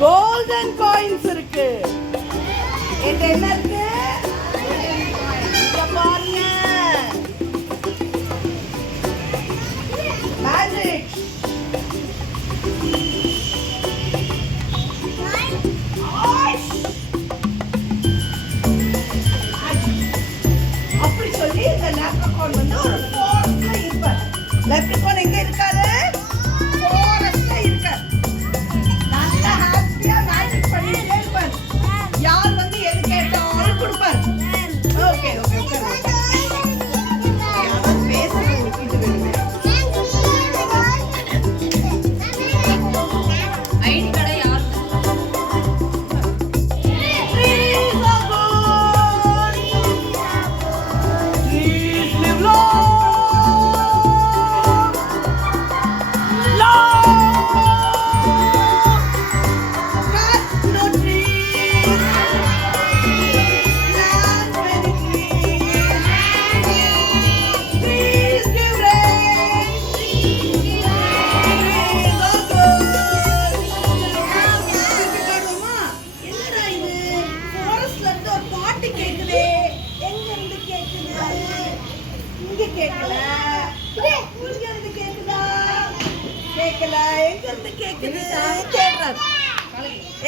Golden coins இருக்கு. என்ன இருக்கு பாருங்க, மேஜிக். அப்படி சொல்லி இந்த லெப்ரகான் வந்து ஒரு ஃபாரஸ்ட்ல இருப்பார். லெப்ரகான் எங்க இருக்காரு? ஃபாரஸ்ட்ல இருக்கார். நல்லா ஹாப்பியா மேஜிக் பண்ணிட்டே இருப்பார். யார் வந்து எது கேட்டாலும் கொடுப்பார். Okay okay okay. யாரும் பேசுறது விட்டுட்டு வருவேன். ஐடி கடை யார்?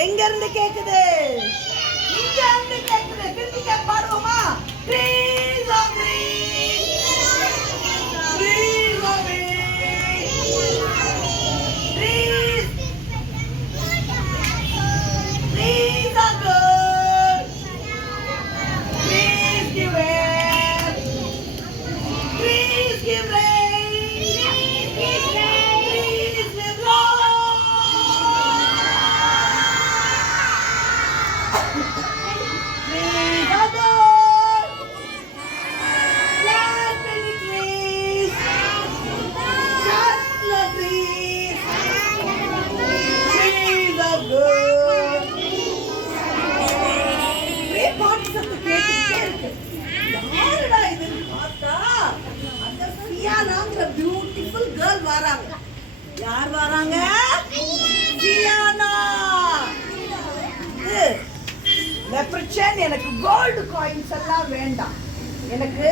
எங்க இருந்து கேக்குது? இங்க இருந்து கேக்குது. திருப்பி பாடுவோமா? Trees of green, trees of green, trees, trees are good, trees give air, trees give rain. Beautiful girl வராங்க. யார் வராங்க? சியானா. லெப்ரச்சன், எனக்கு கோல்டு காயின்ஸ் எல்லாம் வேண்டாம். எனக்கு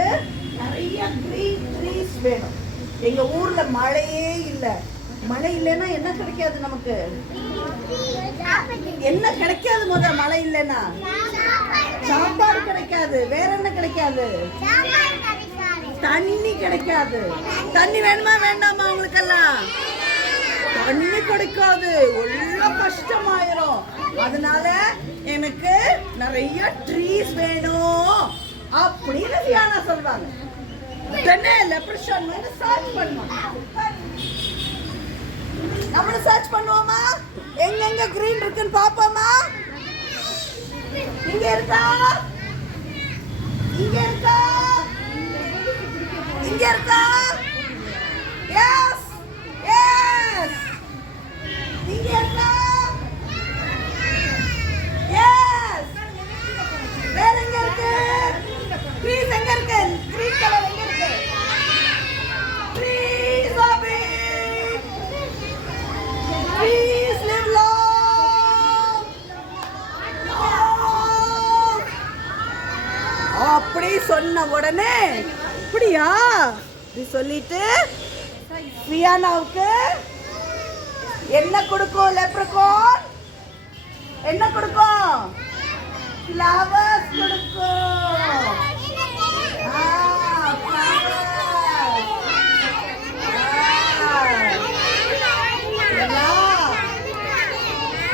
நிறைய கிரீன் ட்ரீஸ் வேணும். எங்க ஊர்ல மழையே இல்லை. மழை இல்லைன்னா என்ன கிடைக்காது நமக்கு? என்ன கிடைக்காது? முதல் மழை இல்லைன்னா சாப்பாடு கிடைக்காது. வேற என்ன கிடைக்காது? தண்ணி கிடைக்காது. தண்ணி வேணுமா வேண்டாமா? உங்களுக்கெல்லாம் தண்ணி கிடைக்காது. உள்ள கஷ்டமாயிரும். அதனால எனக்கு நிறைய ட்ரீஸ் வேணும் அப்படின்னு சியானா சொல்வாங்க. உடனே லெப்ரச்சன் வந்து சர்ச் பண்ணுவாங்க. நம்மளும் சர்ச் பண்ணுவோமா? எங்கெங்க கிரீன் இருக்குன்னு பாப்போமா? இங்க இருக்கா? இங்க இருக்கா? இங்க இருக்கா? Yes yes. இங்க இருக்கா? எஸ். வேற எங்க இருக்கு? ட்ரீஸ் எங்க இருக்கு? கிரீன் கலர் எங்க இருக்கு? Trees are big. Trees live long. Long. அப்படி சொன்ன உடனே அப்படியா இப்படி சொல்லிட்டு ஃபியானாவுக்கு என்ன கொடுக்கும் லெப்ரகான்? என்ன கொடுக்கும்? ஃப்ளவர்ஸ் கொடுக்கும்.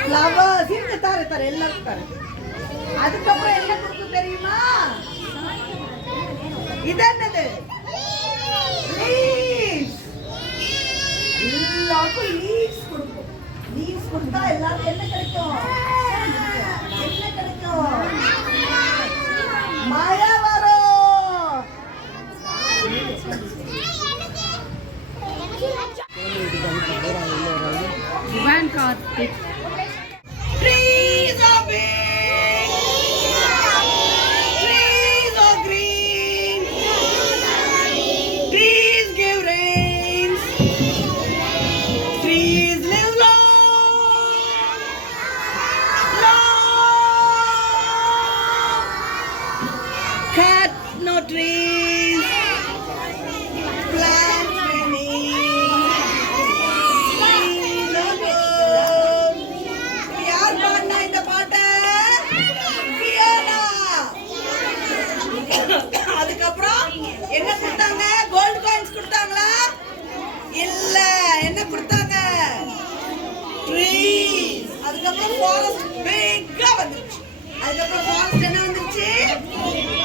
ஃப்ளவர்ஸ் இருக்கு, தர எல்லாருக்கும் தர. அதுக்கப்புறம் என்ன கொடுக்கும் தெரியுமா? இது என்னது? லீவ்ஸ். எல்லாருக்கும் லீவ்ஸ் கொடுக்கும். லீவ்ஸ் கொடுத்தா எல்லாருக்கும் என்ன கிடைக்கும்? என்ன கிடைக்கும்? மழை வரும். Van Karthik. Trees are big. Trees are green. Trees give rains. Trees live long. Long. Cut no trees. Plant many. யார் பாடினா இந்த பாட்டை? ஃபியானா. அதுக்கப்புறம் என்ன கொடுத்தாங்க? கோல்ட் காயின்ஸ் கொடுத்தாங்களா? இல்ல, என்ன கொடுத்தாங்க? ட்ரீஸ். அதுக்கப்புறம் ஃபாரஸ்ட் பிக்கா வந்துருச்சு. அதுக்கப்புறம் ஃபாரஸ்ட் என்ன வந்துருச்சு?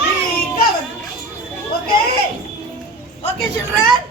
பிக்கா வந்துருச்சு. Okay okay children.